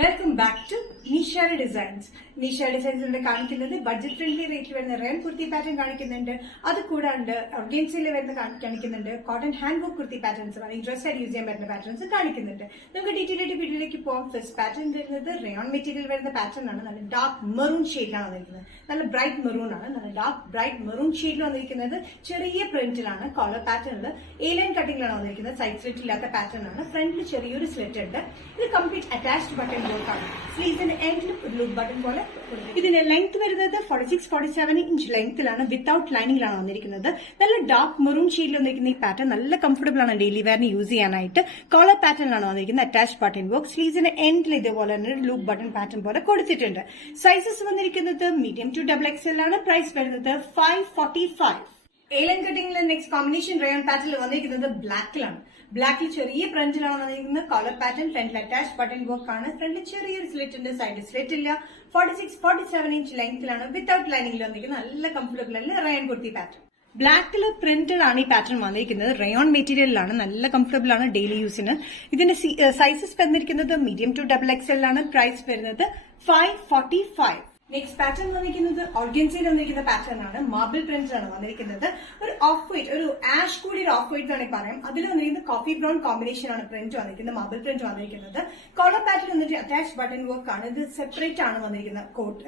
Welcome back to Nishara designs. Nishara ഡിസൈൻസിലൂടെ കാണിക്കുന്നത് budget friendly റേറ്റിൽ വരുന്ന റയൽ കുർത്തി പാറ്റേൺ കാണിക്കുന്നുണ്ട്. അത് കൂടാണ്ട് ഓർഗൻസയിൽ വരുന്ന കാണിക്കുന്നുണ്ട്. Cotton hand work kurti patterns ഈ ഡ്രസ് ആയിട്ട് യൂസ് ചെയ്യാൻ പറ്റുന്ന പാറ്റേൺസ് കാണിക്കുന്നുണ്ട്. നമുക്ക് ഡീറ്റെയിൽ ആയിട്ട് വീഡിയോയിലേക്ക് പോകാം. ഫസ്റ്റ് പാറ്റേൺ വരുന്നത് റയോൺ മെറ്റീരിയൽ വരുന്ന പാറ്റേൺ ആണ്. നല്ല ഡാർക്ക് മെറൂൺ ഷെയ്ഡിലാണ് വന്നിരിക്കുന്നത്. നല്ല ബ്രൈറ്റ് മെറൂൺ ആണ്. നല്ല ഡാർക്ക് ബ്രൈറ്റ് മെറൂൺ ഷെയ്ഡിൽ വന്നിരിക്കുന്നത്. ചെറിയ പ്രിന്റിലാണ്. കോളർ പാറ്റേണിൽ എ ലൈൻ കട്ടിംഗിലാണ് വന്നിരിക്കുന്നത്. സൈഡ് സ്ലിറ്റ് ഇല്ലാത്ത പാറ്റേൺ ആണ്. ഫ്രണ്ടിൽ ചെറിയൊരു സ്ലിറ്റ് ഉണ്ട്. ഇത് കംപ്ലീറ്റ് അറ്റാച്ച്ഡ് ബട്ടൺ വർക്കാണ്. സ്ലീവ്സിന്റെ എൻഡിലും ഒരു ലൂപ്പ് ബട്ടൺ പോലെ. ഇതിന്റെ ലെങ്ത് വരുന്നത് 46-47 ഇഞ്ച് ലെങ്ത്തിലാണ്. വിത്തൌട്ട് ലൈനിങ്ങിലാണ് വന്നിരിക്കുന്നത്. നല്ല ഡാർക്ക് മെറൂൺ ഷെയ്ഡിൽ വന്നിരിക്കുന്ന ഈ പാറ്റേൺ നല്ല കംഫർട്ടബിൾ ആണ് ഡെയിലി വെയറിന് യൂസ് ചെയ്യാനായിട്ട്. കോളർ പാറ്റേണിലാണ് വന്നിരിക്കുന്നത്. Attached button work. സ്ലീവ്സിന്റെ എൻഡിൽ ഇതുപോലെ തന്നെ ഒരു ലൂപ്പ് ബട്ടൺ പാറ്റേൺ പോലെ കൊടുത്തിട്ടുണ്ട്. സൈസസ് വന്നിരിക്കുന്നത് മീഡിയം ടു XXL ആണ്. പ്രൈസ് വരുന്നത് 545. ഏലൻ കട്ടിംഗിലെ നെക്സ്റ്റ് കോമ്പിനേഷൻ റയോൺ പാറ്റേണിൽ വന്നിരിക്കുന്നത് ബ്ലാക്കിലാണ്. ബ്ലാക്കിൽ ചെറിയ പ്രിന്റിലാണ് വന്നിരിക്കുന്നത്. Collar pattern. ഫ്രണ്ടിൽ അറ്റാച്ച് ബട്ടൺ വർക്ക് ആണ്. ഫ്രണ്ടിൽ ചെറിയൊരു സ്ലിറ്റ് ഉണ്ട്. സൈഡ് സ്ലിറ്റ് ഇല്ല. 46-47 ഇഞ്ച് ലെങ്ത്തിലാണ്. വിത്തൌട്ട് ലൈനിങ്ങിൽ വന്നിരിക്കുന്നത്. നല്ല കംഫർട്ടബിൾ ആണ് റയോൺ കുർത്തി പാറ്റേൺ. ബ്ലാക്കിൽ പ്രിന്റഡ് ആണ് ഈ പാറ്റേൺ വന്നിരിക്കുന്നത്. റയോൺ മെറ്റീരിയലിലാണ്. നല്ല കംഫർട്ടബിൾ ആണ് ഡെയിലി യൂസിന്. ഇതിന്റെ സൈസസ് വന്നിരിക്കുന്നത് മീഡിയം ടു XXL ആണ്. പ്രൈസ് വരുന്നത് 545. നെക്സ്റ്റ് പാറ്റേൺ വന്നിരിക്കുന്നത് ഓർഗൻസയിൽ വന്നിരിക്കുന്ന പാറ്റേൺ ആണ്. മാർബിൾ പ്രിന്റിലാണ് വന്നിരിക്കുന്നത്. ഒരു ഓഫ് വൈറ്റ്, ഒരു ആഷ് കൂടി ഒരു ഓഫ് വൈറ്റ് ആണെങ്കിൽ പറയാം. അതിൽ വന്നിരിക്കുന്നത് കോഫി ബ്രൗൺ കോമ്പിനേഷൻ ആണ് പ്രിന്റ് വന്നിരിക്കുന്നത്. മാർബിൾ പ്രിന്റ് വന്നിരിക്കുന്നത്. കോളർ പാറ്റേൺ വന്നിട്ട് അറ്റാച്ച് ബട്ടൺ വർക്ക് ആണ്. ഇത് സെപ്പറേറ്റ് ആണ് വന്നിരിക്കുന്നത്. കോട്ട്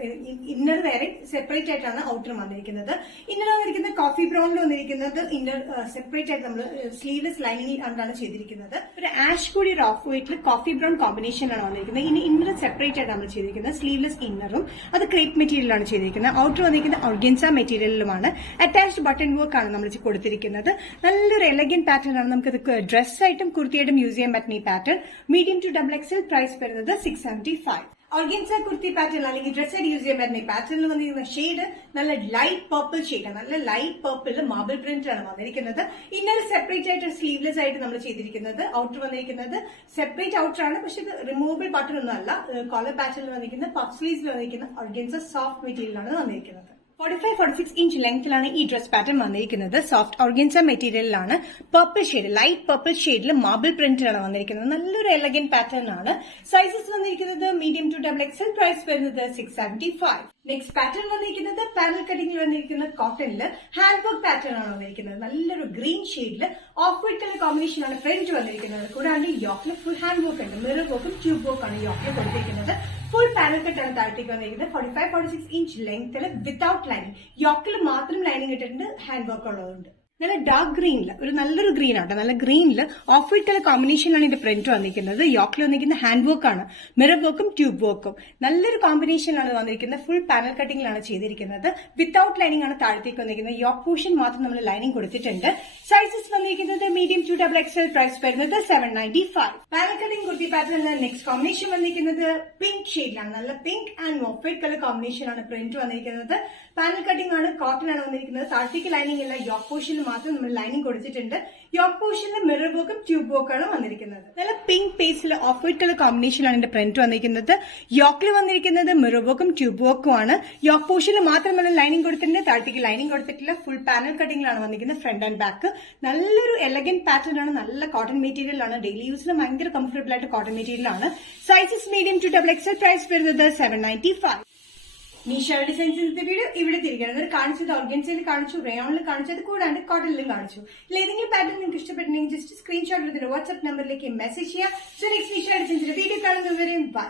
ഇന്നർ വേറെ സെപ്പറേറ്റ് ആയിട്ടാണ് ഔട്ടർ വന്നിരിക്കുന്നത്. ഇന്നർ വന്നിരിക്കുന്നത് കോഫി ബ്രൗണിൽ വന്നിരിക്കുന്നത്. ഇന്നർ സെപ്പറേറ്റ് ആയിട്ട് നമ്മൾ സ്ലീവ്ലെസ് ലൈനിങ്ങിൽ ആണ് ചെയ്തിരിക്കുന്നത്. ഒരു ആഷ് കൂടി ഒരു ഓഫ് വൈറ്റിൽ കോഫി ബ്രൗൺ കോമ്പിനേഷനാണ് വന്നിരിക്കുന്നത്. ഇനി ഇന്നർ സെപ്പറേറ്റ് ആയിട്ട് നമ്മൾ ചെയ്തിരിക്കുന്നത്. സ്ലീവ്ലെസ് ഇന്നറും അത് ക്രേപ്പ് മെറ്റീരിയലാണ് ചെയ്തിരിക്കുന്നത്. ഔട്ടർ വന്നിരിക്കുന്ന ഓർഗൻസ മെറ്റീരിയലിലുമാണ്. അറ്റാച്ച്ഡ് ബട്ടൺ വർക്ക് ആണ് നമ്മൾ കൊടുത്തിരിക്കുന്നത്. നല്ലൊരു എലഗന്റ് പാറ്റേൺ ആണ്. നമുക്കത് ഡ്രസ്സായിട്ടും കുർത്തിയായിട്ടും യൂസ് ചെയ്യാൻ പറ്റുന്ന ഈ pattern. Medium to XXL. Price വരുന്നത് 675. ഓർഗൻസ കുർത്തി പാറ്റേൺ അല്ലെങ്കിൽ ഡ്രസ്സായിട്ട് യൂസ് ചെയ്യാൻ പറ്റുന്ന ഈ പാറ്റേണിൽ വന്നിരിക്കുന്ന ഷെയ്ഡ് നല്ല ലൈറ്റ് പർപ്പിൾ ഷെയ്ഡാണ്. നല്ല ലൈറ്റ് പർപ്പിൾ മാർബിൾ പ്രിന്റ് ആണ് വന്നിരിക്കുന്നത്. ഇന്നർ സെപ്പറേറ്റ് ആയിട്ട് സ്ലീവ്ലെസ് ആയിട്ട് നമ്മൾ ചെയ്തിരിക്കുന്നത്. ഔട്ടർ വന്നിരിക്കുന്നത് സെപ്പറേറ്റ് ഔട്ടർ ആണ്. പക്ഷെ ഇത് റിമൂവബിൾ ബട്ടൺ ഒന്നും അല്ല. കോളർ പാറ്റേണിൽ വന്നിരിക്കുന്ന പഫ് സ്ലീവ്സിൽ വന്നിരിക്കുന്ന ഓർഗൻസ സോഫ്റ്റ് മെറ്റീരിയലാണ് വന്നിരിക്കുന്നത്. 45-46 ഇഞ്ച് ലെങ്ത്തിലാണ് ഈ ഡ്രസ് പാറ്റേൺ വന്നിരിക്കുന്നത്. സോഫ്റ്റ് ഓർഗൻസ മെറ്റീരിയലിലാണ്. പർപ്പിൾ ഷെയ്ഡ്, ലൈറ്റ് പർപ്പിൾ ഷെയ്ഡിൽ മാർബിൾ പ്രിന്റിലാണ് വന്നിരിക്കുന്നത്. നല്ലൊരു എലഗന്റ് പാറ്റേൺ ആണ്. സൈസസ് വന്നിരിക്കുന്നത് മീഡിയം ടു XXL. പ്രൈസ് വരുന്നത് 675. നെക്സ്റ്റ് പാറ്റേൺ വന്നിരിക്കുന്നത് പാനൽ കട്ടിംഗിൽ വന്നിരിക്കുന്ന കോട്ടണിൽ ഹാൻഡ് വർക്ക് പാറ്റേൺ ആണ് വന്നിരിക്കുന്നത്. നല്ലൊരു ഗ്രീൻ ഷെയ്ഡിൽ ഓഫ് വൈറ്റ് കളർ കോമ്പിനേഷൻ ആണ് ഫ്രണ്ട് വന്നിരിക്കുന്നത്. കൂടാണ്ട് യോക്കിൽ ഫുൾ ഹാൻഡ് വർക്ക് ഉണ്ട്. മിറർ വർക്കും ട്യൂബ് വർക്കാണ് യോക്കിൽ കൊടുത്തിരിക്കുന്നത്. ഫുൾ പാനൽ കട്ടാണ് താഴത്തേക്ക് വന്നിരിക്കുന്നത്. 45-46 ഇഞ്ച് ലെങ്ത്തിൽ വിത്തൌട്ട് ലൈനിങ്. യോക്കിൽ മാത്രം ലൈനിങ് ഇട്ടിട്ടുണ്ട്. ഹാൻഡ് വർക്ക് ഉള്ളതുണ്ട്. നല്ല ഡാർക്ക് ഗ്രീനിൽ ഒരു നല്ലൊരു ഗ്രീൻ ആട്ടോ. നല്ല ഗ്രീനിൽ ഓഫ് വൈറ്റ് കളർ കോമ്പിനേഷനിലാണ് ഇതിന്റെ പ്രിന്റ് വന്നിരിക്കുന്നത്. യോക്കിൽ വന്നിരിക്കുന്ന ഹാൻഡ് വർക്ക് ആണ്. മിറർ വർക്കും ട്യൂബ് വർക്കും നല്ലൊരു കോമ്പിനേഷനിലാണ് വന്നിരിക്കുന്നത്. ഫുൾ പാനൽ കട്ടിംഗിലാണ് ചെയ്തിരിക്കുന്നത്. വിത്തൌട്ട് ലൈനിങ് ആണ് താഴത്തേക്ക് വന്നിരിക്കുന്നത്. യോക്ക് പോർഷൻ മാത്രം നമ്മൾ ലൈനിങ് കൊടുത്തിട്ടുണ്ട്. സൈസസ് വന്നിരിക്കുന്നത് മീഡിയം ടു XXL. പ്രൈസ് വരുന്നത് 795. പാനൽ കട്ടിംഗ് കുർത്തി പാറ്റേണിൽ നെക്സ്റ്റ് കോമ്പിനേഷൻ വന്നിരിക്കുന്നത് പിങ്ക് ഷെയ്ഡിലാണ്. നല്ല pink and of white colour കോമ്പിനേഷനാണ് പ്രിന്റ് വന്നിരിക്കുന്നത്. പാനൽ കട്ടിംഗ് ആണ്. കോട്ടൺ ആണ് വന്നിരിക്കുന്നത്. താഴത്തേക്ക് ലൈനിങ് ഇല്ല. യോക്ക് പോർഷനിൽ മാത്രം നമ്മൾ ലൈനിങ് കൊടുത്തിട്ടുണ്ട്. യോക്ക് പോർഷനിൽ മിറർ വർക്കും ട്യൂബ് വർക്കാണ് വന്നിരിക്കുന്നത്. നല്ല പിങ്ക് പേസിൽ ഓഫ് വൈറ്റ് കളർ കോമ്പിനേഷനാണ് ഇതിന്റെ പ്രിന്റ് വന്നിരിക്കുന്നത്. യോക്കിൽ വന്നിരിക്കുന്നത് മിറർ വർക്കും ട്യൂബ് വർക്കും ആണ്. യോക്ക് പോർഷനിൽ മാത്രം നമ്മൾ ലൈനിങ് കൊടുത്തിട്ടുണ്ട്. താഴത്തേക്ക് ലൈനിങ് കൊടുത്തിട്ടില്ല. ഫുൾ പാനൽ കട്ടിംഗിലാണ് വന്നിരിക്കുന്നത്. ഫ്രണ്ട് ആൻഡ് ബാക്ക് നല്ലൊരു എലഗന്റ് പാറ്റേൺ ആണ്. നല്ല കോട്ടൺ മെറ്റീരിയലാണ്. ഡെയിലി യൂസിന് ഭയങ്കര കംഫർട്ടബിൾ ആയിട്ട് കോട്ടൺ മെറ്റീരിയലാണ്. Sizes medium to XXL. Price വരുന്നത് 795. നിഷാര ഡിസൈൻസിന്റെ വീഡിയോ ഇവിടെ തിരികെ കാണിച്ചത് ഓർഗൻസയിൽ കാണിച്ചു, റയോണിൽ കാണിച്ചു, അത് കൂടാണ്ട് കോട്ടണിലും കാണിച്ചു. ഏതെങ്കിലും പാറ്റേൺ നിങ്ങൾക്ക് ഇഷ്ടപ്പെട്ടിട്ടുണ്ടെങ്കിൽ ജസ്റ്റ് സ്ക്രീൻഷോട്ട് എടുത്തിട്ട് വാട്സ്ആപ്പ് നമ്പറിലേക്ക് മെസ്സേജ് ചെയ്യാം. സോ നെക്സ്റ്റ് നിഷാര ഡിസൈൻസിന്റെ വീഡിയോ കാണുന്നവരെയും ബൈ.